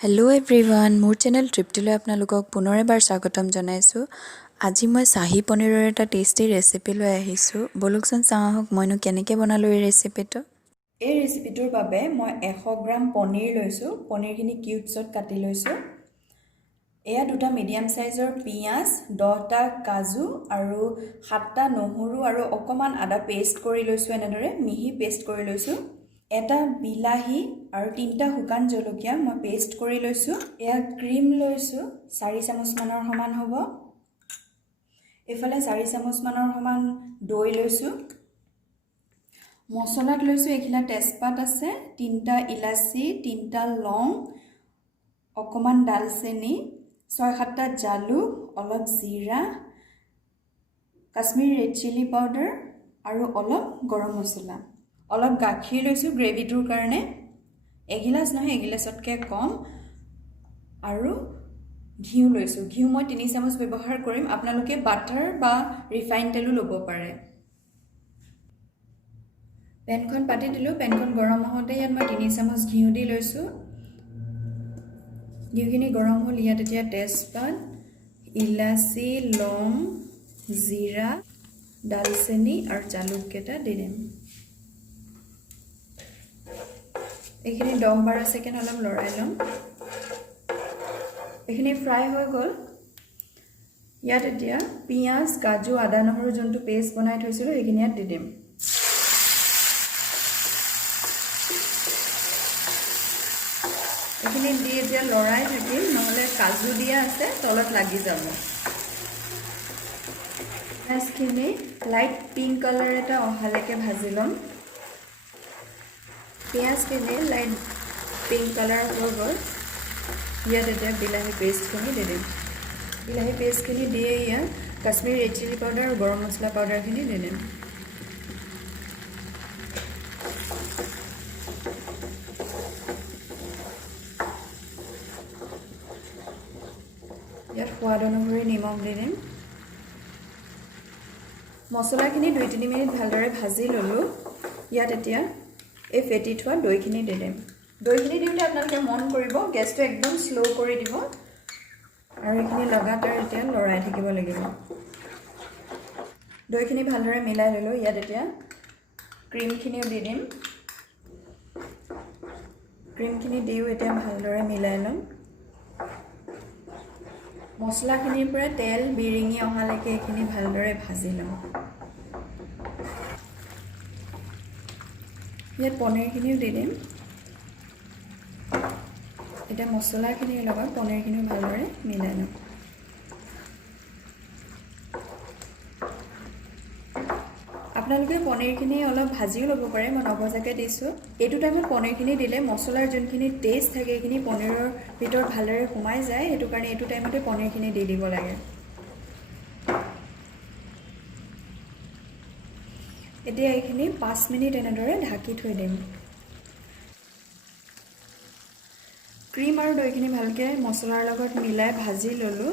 Hello' everyone, মোৰ channel তৃপ্তিলৈ আপোনালোকক পুনৰ এবাৰ স্বাগতম জনাইছোঁ। আজি মই চাহী পনীৰৰ এটা টেষ্টি ৰেচিপি লৈ আহিছোঁ। বলকচোন চাওঁ আহক মইনো কেনেকৈ বনালোঁ এই ৰেচিপিটো। এই ৰেচিপিটোৰ বাবে মই 100 গ্ৰাম পনীৰ লৈছোঁ। পনীৰখিনি কিউবছত কাটি লৈছোঁ। এয়া 2টা মিডিয়াম চাইজৰ পিঁয়াজ, 10টা কাজু আৰু 7টা নহৰু আৰু অকণমান আদা পেষ্ট কৰি লৈছোঁ। এনেদৰে মিহি পেষ্ট কৰি লৈছোঁ। এটা বিলাহী আৰু 3টা শুকান জলকীয়া মই পেষ্ট কৰি লৈছোঁ। এয়া ক্ৰীম লৈছোঁ, 4 চামুচমানৰ সমান হ'ব। এইফালে 4 চামুচমানৰ সমান দৈ লৈছোঁ। মছলাত লৈছোঁ এইখিলা তেজপাত আছে, 3টা ইলাচি, 3টা লং, অকণমান ডালচেনি, 6-7টা জালুক, অলপ জিৰা, কাশ্মীৰী ৰেড চিলি পাউডাৰ আৰু অলপ গৰম মছলা। অলপ গাখীৰ লৈছোঁ গ্ৰেভিটোৰ কাৰণে, এগিলাচ নহয় এগিলাচতকৈ কম, আৰু ঘিউ লৈছোঁ। ঘিউ মই 3 চামুচ ব্যৱহাৰ কৰিম। আপোনালোকে বাটাৰ বা ৰিফাইন তেলো ল'ব পাৰে। পেনখন পাতি দিলোঁ। পেনখন গৰম হওঁতে ইয়াত মই 3 চামুচ ঘিউ দি লৈছোঁ। ঘিউখিনি গৰম হ'ল। ইয়াত এতিয়া তেজপাত, ইলাচি, লং, জিৰা, ডালচেনি আৰু জালুককেইটা দি দিম। এইখিনি 10-12 ছেকেণ্ড অলপ লৰাই ল'ম। এইখিনি ফ্ৰাই হৈ গ'ল। ইয়াত এতিয়া পিঁয়াজ, কাজু, আদা, নহৰু যোনটো পেষ্ট বনাই থৈছিলোঁ সেইখিনি ইয়াত দি দিম। এইখিনি দি এতিয়া লৰাই থাকিম, নহ'লে কাজু দিয়া আছে তলত লাগি যাব। পিঁয়াজখিনি লাইট পিংক কালাৰ এটা অহালৈকে ভাজি ল'ম। পিঁয়াজখিনি লাইট পিংক কালাৰ হৈ গ'ল। ইয়াত এতিয়া বিলাহী পেষ্টখিনি দি দিম। বিলাহী পেষ্টখিনি দিয়ে ইয়াত কাশ্মীৰী ৰেড চিলি পাউডাৰ আৰু গৰম মছলা পাউডাৰখিনি দি দিম। ইয়াত সোৱাদ অনুসৰি নিমখ দি দিম। মছলাখিনি 2-3 মিনিট ভালদৰে ভাজি ল'লোঁ। ইয়াত এতিয়া এই ফেটি থোৱা দৈখিনি দি দিম। দৈখিনি দিওঁতে আপোনালোকে মন কৰিব গেছটো একদম শ্ল' কৰি দিব আৰু এইখিনি লগাতাৰ এতিয়া লৰাই থাকিব লাগিব। দৈখিনি ভালদৰে মিলাই ল'লোঁ। ইয়াত এতিয়া ক্ৰীমখিনিও দি দিম। ক্ৰীমখিনি দিও এতিয়া ভালদৰে মিলাই ল'ম। মছলাখিনিৰ পৰা তেল বিৰিঙি অহালৈকে এইখিনি ভালদৰে ভাজি ল'ম। ইয়াত পনীৰখিনিও দি দিম। এতিয়া মছলাখিনিৰ লগত পনীৰখিনিও ভালদৰে মিলাই ল'ম। আপোনালোকে পনীৰখিনি অলপ ভাজিও ল'ব পাৰে, মই নভজাকৈ দিছোঁ। এইটো টাইমত পনীৰখিনি দিলে মছলাৰ যোনখিনি টেষ্ট থাকে সেইখিনি পনীৰৰ ভিতৰত ভালদৰে সোমাই যায়, সেইটো কাৰণে এইটো টাইমতে পনীৰখিনি দি দিব লাগে। এতিয়া এইখিনি 5 মিনিট এনেদৰে ঢাকি থৈ দিম। ক্ৰীম আৰু দৈখিনি ভালকৈ মছলাৰ লগত মিলাই ভাজি ল'লোঁ।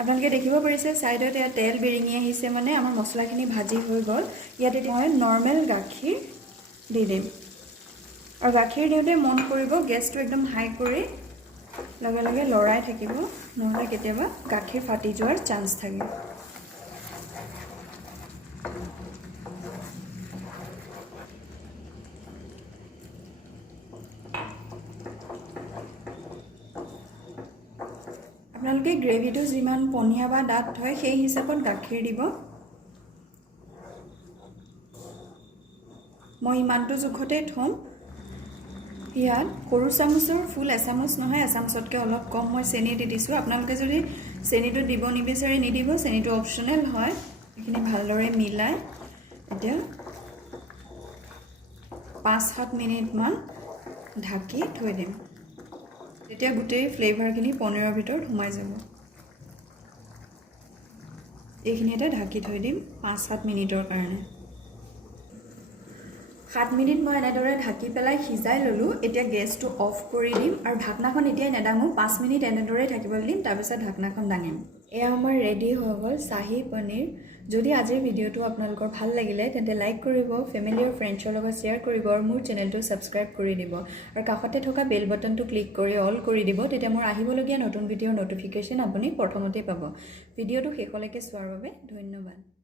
আপোনালোকে দেখিব পাৰিছে ছাইডত ইয়াত তেল বিৰিঙি আহিছে, মানে আমাৰ মছলাখিনি ভাজি হৈ গ'ল। ইয়াত এতিয়া মই নৰ্মেল গাখীৰ দি দিম। আৰু গাখীৰ দিওঁতে মন কৰিব গেছটো একদম হাই কৰি লগে লগে লৰাই থাকিব, নহ'লে কেতিয়াবা গাখীৰ ফাটি যোৱাৰ চান্স থাকে। আপোনালোকে গ্ৰেভিটো যিমান পনীয়া বা ডাঠ হয় সেই হিচাপত গাখীৰ দিব। মই ইমানটো জোখতেই থ'ম। ইয়াত সৰু চামুচৰ ফুল এচামুচ নহয়, এচামুচতকৈ অলপ কম মই চেনি দি দিছোঁ। আপোনালোকে যদি চেনিটো দিব নিবিচাৰে নিদিব, চেনিটো অপশ্যনেল হয়। এইখিনি ভালদৰে মিলাই এতিয়া 5-7 মিনিটমান ঢাকি থৈ দিম। তেতিয়া গোটেই ফ্লেভাৰখিনি পনীৰৰ ভিতৰত সোমাই যাব। এইখিনি এটা ঢাকি থৈ দিম 5-7 মিনিটৰ কাৰণে। 7 মিনিট মই এনেদৰে ঢাকি পেলাই সিজাই ল'লোঁ। এতিয়া গেছটো অফ কৰি দিম আৰু ঢাকনাখন এতিয়াই নেদাঙো, 5 মিনিট এনেদৰে থাকিব দিম, তাৰপিছত ঢাকনাখন দাঙিম। এয়া আমাৰ ৰেডি হৈ গ'ল চাহী পনীৰ যদি আজিৰ ভিডিঅ'টো আপোনালোকৰ ভাল লাগিলে তেন্তে লাইক কৰিব, ফেমিলি আৰু ফ্ৰেণ্ডছৰ লগত শ্বেয়াৰ কৰিব আৰু মোৰ চেনেলটো ছাবস্ক্ৰাইব কৰি দিব আৰু কাষতে থকা বেল বাটনটো ক্লিক কৰি অল কৰি দিব। তেতিয়া মোৰ আহিবলগীয়া নতুন ভিডিঅ'ৰ ন'টিফিকেশ্যন আপুনি প্ৰথমতে পাব। ভিডিঅ'টো শেষলৈকে চোৱাৰ বাবে ধন্যবাদ।